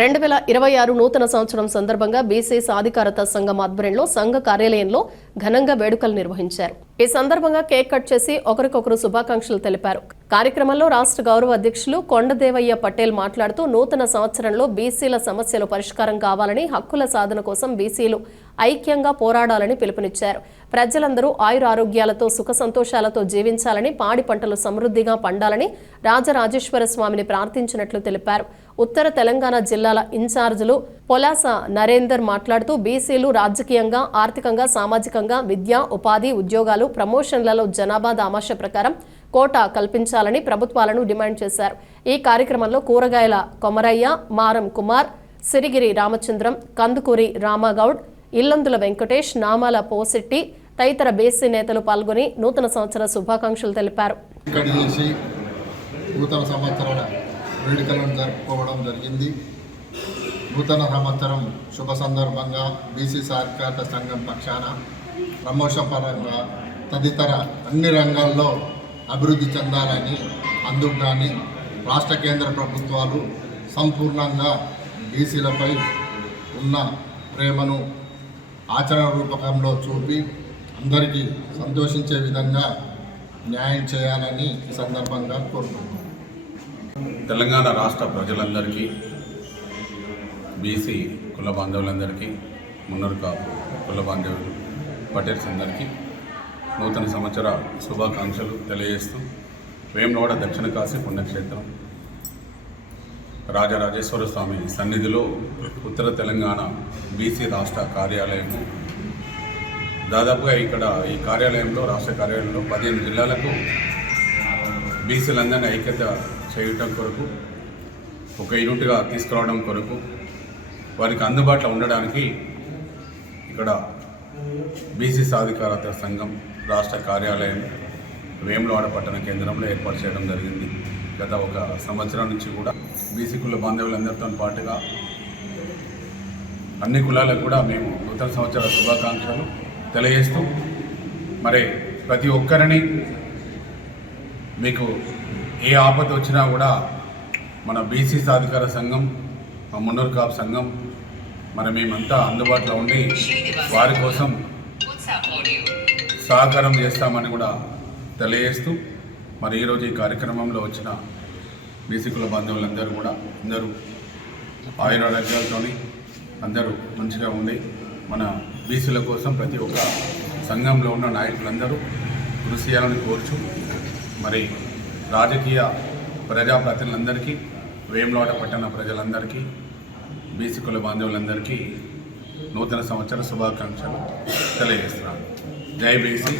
2026 నూతన సంవత్సరం సందర్భంగా బీసీ సాధికారత సంఘం ఆధ్వర్యంలో సంఘ కార్యాలయంలో ఘనంగా వేడుకలు నిర్వహించారు. ఈ సందర్భంగా కేక్ కట్ చేసి ఒకరికొకరు శుభాకాంక్షలు తెలిపారు. కార్యక్రమంలో రాష్ట్ర గౌరవ అధ్యక్షులు కొండదేవయ్య పటేల్ మాట్లాడుతూ నూతన సంవత్సరంలో బీసీల సమస్యలు పరిష్కారం కావాలని, హక్కుల సాధన కోసం బీసీలు ఐక్యంగా పోరాడాలని పిలుపునిచ్చారు. ప్రజలందరూ ఆయురారోగ్యాలతో సుఖ సంతోషాలతో జీవించాలని, పాడి పంటలు సమృద్ధిగా పండాలని రాజరాజేశ్వర స్వామిని ప్రార్థించినట్లు తెలిపారు. ఉత్తర తెలంగాణ జిల్లాల ఇన్ఛార్జీలు పొలాస నరేందర్ మాట్లాడుతూ బీసీలు రాజకీయంగా, ఆర్థికంగా, సామాజికంగా, విద్య, ఉపాధి, ఉద్యోగాలు, ప్రమోషన్లలో జనాభా దామాష ప్రకారం కోటా కల్పించాలని ప్రభుత్వాలను డిమాండ్ చేశారు. ఈ కార్యక్రమంలో కూరగాయల కొమరయ్య, మారం కుమార్, సిరిగిరి రామచంద్రం, కందుకూరి రామగౌడ్, ఇల్లందుల వెంకటేష్, నామాల పోసెట్టి తదితర బీసీ నేతలు పాల్గొని నూతన సంవత్సర శుభాకాంక్షలు తెలిపారు. నూతన సంవత్సరం వేడుకలను జరుపుకోవడం జరిగింది. నూతన సంవత్సరం శుభ సందర్భంగా బీసీ సాధికారత సంఘం పక్షాన ప్రమోషన్ పరంగా తదితర అన్ని రంగాల్లో అభివృద్ధి చెందాలని, అందుకు కానీ రాష్ట్ర కేంద్ర ప్రభుత్వాలు సంపూర్ణంగా బీసీలపై ఉన్న ప్రేమను ఆచరణ రూపకంలో చూపి అందరికీ సంతోషించే విధంగా న్యాయం చేయాలని ఈ సందర్భంగా కోరుతున్నాను. తెలంగాణ రాష్ట్ర ప్రజలందరికీ, బీసీ కుల బాంధవులందరికీ, మున్నరుకా కుల బాంధవులు పటేల్స్ అందరికీ నూతన సంవత్సర శుభాకాంక్షలు తెలియజేస్తూ వేములవాడ దక్షిణ కాశీ పుణ్యక్షేత్రం రాజరాజేశ్వర స్వామి సన్నిధిలో ఉత్తర తెలంగాణ బీసీ రాష్ట్ర కార్యాలయం దాదాపుగా ఇక్కడ ఈ కార్యాలయంలో, రాష్ట్ర కార్యాలయంలో 15 జిల్లాలకు బీసీలందరినీ ఐక్యత చేయటం కొరకు, ఒక యూనిట్గా తీసుకురావడం కొరకు, వారికి అందుబాటులో ఉండడానికి ఇక్కడ బీసీ సాధికారత సంఘం రాష్ట్ర కార్యాలయం వేములవాడ పట్టణ కేంద్రంలో ఏర్పాటు చేయడం జరిగింది. గత ఒక సంవత్సరం నుంచి కూడా బీసీ కుల బాంధవులందరితో పాటుగా అన్ని కులాలకు కూడా మేము నూతన సంవత్సర శుభాకాంక్షలు తెలియజేస్తూ, మరి ప్రతి ఒక్కరిని మీకు ఏ ఆపద వచ్చినా కూడా మన బీసీ సాధికార సంఘం, మా మున్నూరు కాపు సంఘం, మరి మేమంతా అందుబాటులో ఉండి వారి కోసం సహకారం చేస్తామని కూడా తెలియజేస్తూ, మరి ఈరోజు ఈ కార్యక్రమంలో వచ్చిన బీసీ కుల బాంధవులందరూ కూడా అందరూ ఆయురారోగ్యాలతో అందరూ మంచిగా ఉండి మన బీసీల కోసం ప్రతి ఒక్క సంఘంలో ఉన్న నాయకులందరూ కృషి చేయాలని కోరుచు, మరి రాజకీయ ప్రజాప్రతినిధులందరికీ, వేములవాడ పట్టణ ప్రజలందరికీ, బీసీ కుల బాంధవులందరికీ నూతన సంవత్సర శుభాకాంక్షలు తెలియజేస్తున్నాను. జై బీసీ.